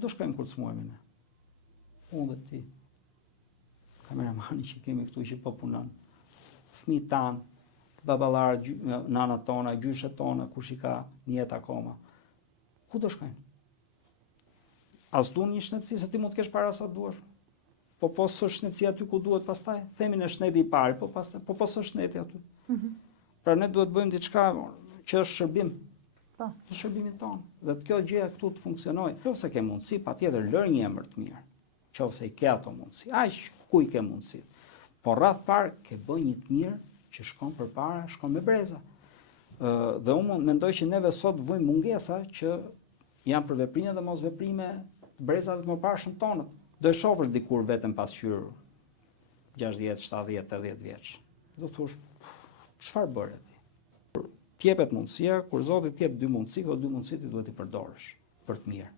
Ku do shkojmë kur të smuemi ne? Unë dhe ti. Kameramani që kemi këtu që po punon. Fëmijët tanë, baballarë, nanat tona, gjyshet tona, kush i ka një jetë akoma. Ku do shkojmë? As duan një shëndetësi se ti mund të kesh para sa duash. Po së shëndetësi aty ku duhet pastaj, themin e shneti i parë, po së shneti aty. Pra ne duhet bëjmë diçka që është shërbim. Në shërbimin tonë. Dhe kjo gjëja këtu të funksionojë. Nëse ke mundësi, patjetër lër një emër të mirë. Nëse i ke ato mundësi. Aq ku i ke mundësi. Po rreth parë ke bën një të mirë që shkon përpara, shkon me breza. Dhe unë mendoj që neve sot vujmë mungesa që janë për veprime dhe mos veprime brezave të mëparshëm tonët. Do e shohësh dikur vetëm pasqyr 60, 70, 80 vjeç. Do thosh, çfarë bëre ti? T'jepet mundësia, kur Zoti t'jep dy mundësi, këto dy mundësi ti duhet i përdorësh për të mirë.